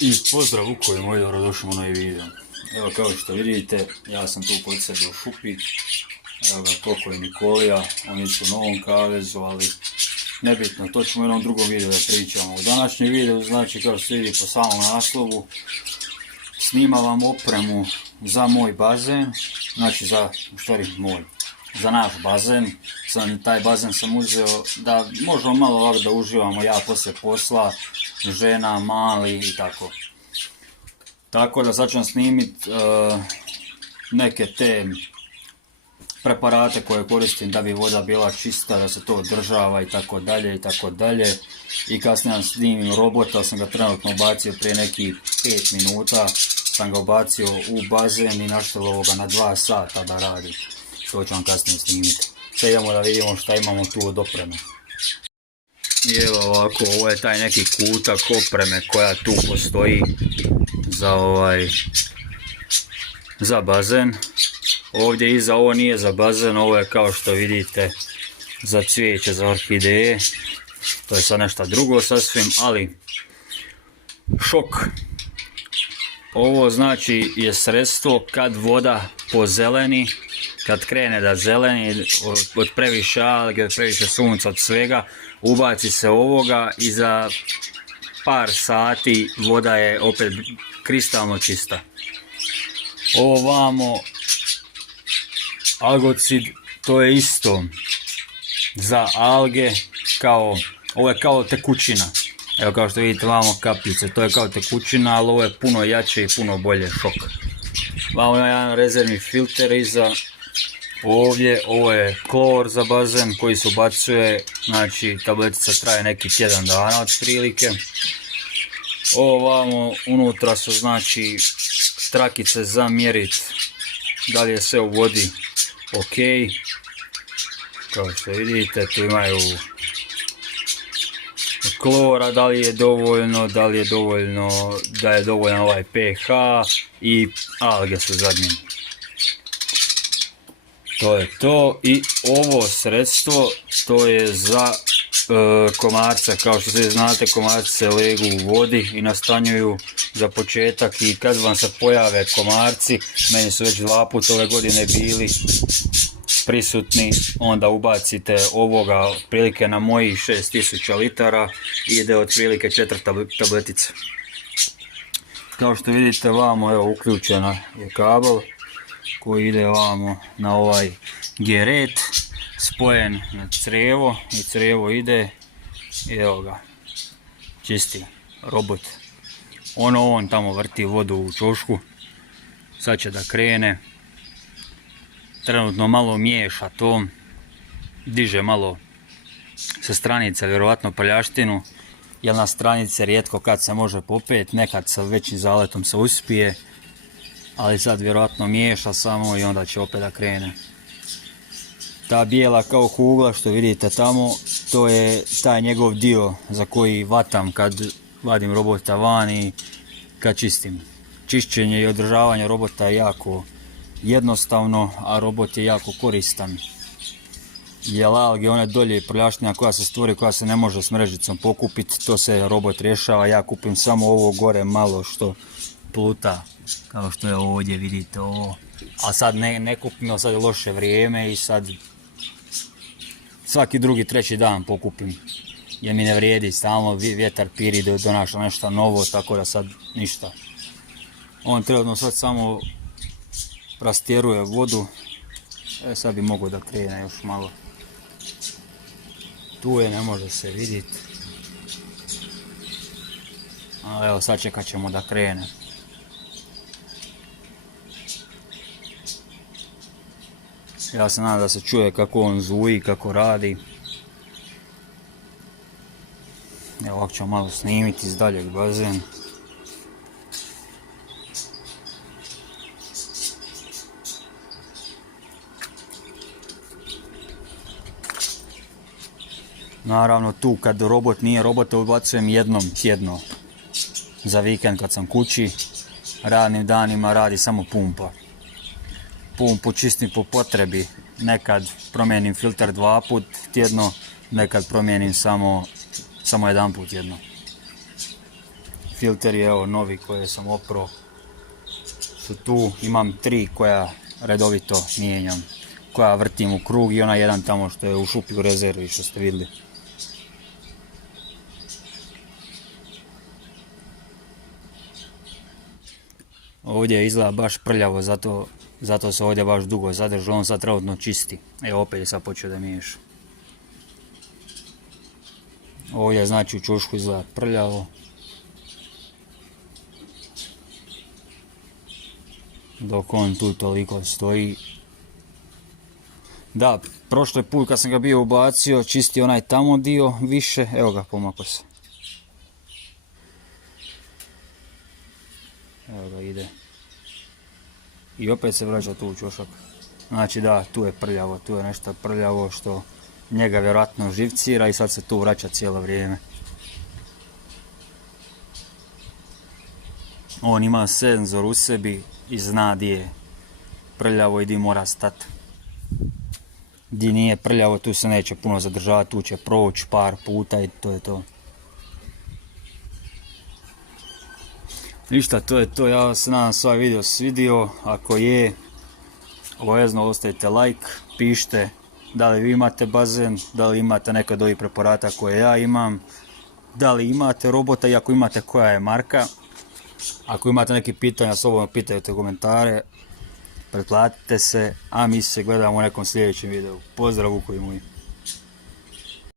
I pozdrav Vukovi moji, dobrodošli u novi video. Evo kao što vidite, ja sam tu kod sebe u šupi. Evo ga Koko i Nikolija, oni su u novom kavezu, ali nebitno, to ćemo u jednom drugom videu da pričamo. U današnjem videu, znači kao što vidi po samom naslovu, snimam vam opremu za moj bazen, znači za naš bazen. Taj bazen sam uzeo da možemo malo ovako da uživamo, ja poslije posla, žena, mali i tako. Tako da sad ću vam snimiti neke te preparate koje koristim da bi voda bila čista, da se to održava i tako dalje i tako dalje. I kasnije vam snimim robota, sam ga trenutno ubacio prije nekih 5 minuta, sam ga ubacio u bazen i naštelovo ga na 2 sata da radi. To ću vam kasnije snimiti. Sad idemo da vidimo šta imamo tu od opreme. I evo ovako, ovo je taj neki kutak opreme koja tu postoji za bazen. Ovdje iza ovo nije za bazen, ovo je kao što vidite za cvijeće, za orhideje. To je sad nešto drugo sasvim, ali šok. Ovo znači je sredstvo kad voda pozeleni, kad krene da zeleni od previše alge, od previše sunca, od svega, ubaci se ovoga i za par sati voda je opet kristalno čista. Ovo vamo algocid, to je isto za alge, ovo je kao tekućina. Evo kao što vidite vamo kapljice, to je kao tekućina, ali ovo je puno jače i puno bolje, šok. Vamo ima jedan rezervni filter iza. Ovdje, ovo je klor za bazen koji se ubacuje, znači tabletica traje neki tjedan dana otprilike. Ovo vamo unutra su znači trakice za mjerit da li je sve u vodi ok. Kao što vidite tu imaju klora, da li je dovoljno, da je dovoljan ovaj pH i alge su zadnje. To je to i ovo sredstvo, to je za komarce, kao što svi znate komarci se legu u vodi i nastanjuju za početak i kad vam se pojave komarci, meni su već 2 puta ove godine bili prisutni, onda ubacite ovoga otprilike na mojih 6000 litara, ide otprilike 4 tabletice. Kao što vidite vamo, evo uključena je kabel koji ide ovamo na ovaj geret, spojen na crevo i crevo ide i evo ga, čisti robot. On tamo vrti vodu u čošku, sad će da krene, trenutno malo miješa to, diže malo sa stranice vjerovatno prljaštinu, jer na stranice rijetko kad se može popet, nekad sa većim zaletom se uspije, ali sad vjerojatno miješa samo i onda će opet da krene. Ta bijela kao kugla što vidite tamo, to je taj njegov dio za koji vatam kad vadim robota van i kad čistim. Čišćenje i održavanje robota je jako jednostavno, a robot je jako koristan. Jer alge, one dolje prljaština koja se stvori, koja se ne može s mrežicom pokupiti, to se robot rješava. Ja kupim samo ovo gore malo što pluta, kao što je ovdje vidite ovo. A sad ne kupim, sad je loše vrijeme i sad svaki drugi, treći dan pokupim. Jer mi ne vrijedi, stalno vjetar piri donaša nešto novo, tako da sad ništa. On trenutno sad samo rastjeruje vodu. Sad bi mogao da krene još malo. Tu je, ne može se vidjeti. Ali evo sad čekat ćemo da krene. Ja se nadam da se čuje kako on zvuji, kako radi. Evo ovako ćemo malo snimiti iz daljeg bazen. Naravno tu kad robot nije robota ubacujem jednom tjedno. Za vikend kad sam kući, radnim danima radi samo pumpa. Pumpu čistim po potrebi, nekad promijenim filter 2 put tjedno, nekad promijenim samo 1 put tjedno. filteri, evo novi koje sam oprao su tu, imam 3 koja redovito mijenjam, koja vrtim u krug i onaj jedan tamo što je u šupi u rezervi što ste vidjeli. Ovdje izgleda baš prljavo, zato se ovdje baš dugo zadržao, on sad trenutno čisti. Evo opet je sad počeo da miješa. Ovdje znači u čušku izgleda prljavo. Dok on tu toliko stoji. Da, prošli put kad sam ga bio ubacio, čistio onaj tamo dio više, evo ga, pomako se. Evo ga, ide. I opet se vraća tu u čošak. Znači da, tu je prljavo, tu je nešto prljavo što njega vjerojatno živcira i sad se tu vraća cijelo vrijeme. On ima senzor u sebi i zna di je prljavo i di mora stati. Di nije prljavo, tu se neće puno zadržavati, tu će proći par puta i to je to. Ništa, to je to, ja se nadam se ovaj video svidio, ako je, obavezno ostavite like, pišite da li vi imate bazen, da li imate neka od ovih preparata koje ja imam, da li imate robota i ako imate koja je marka. Ako imate neke pitanja, slobodno pitajte u komentare, pretplatite se, a mi se gledamo u nekom sljedećem videu. Pozdrav, vukovi moji.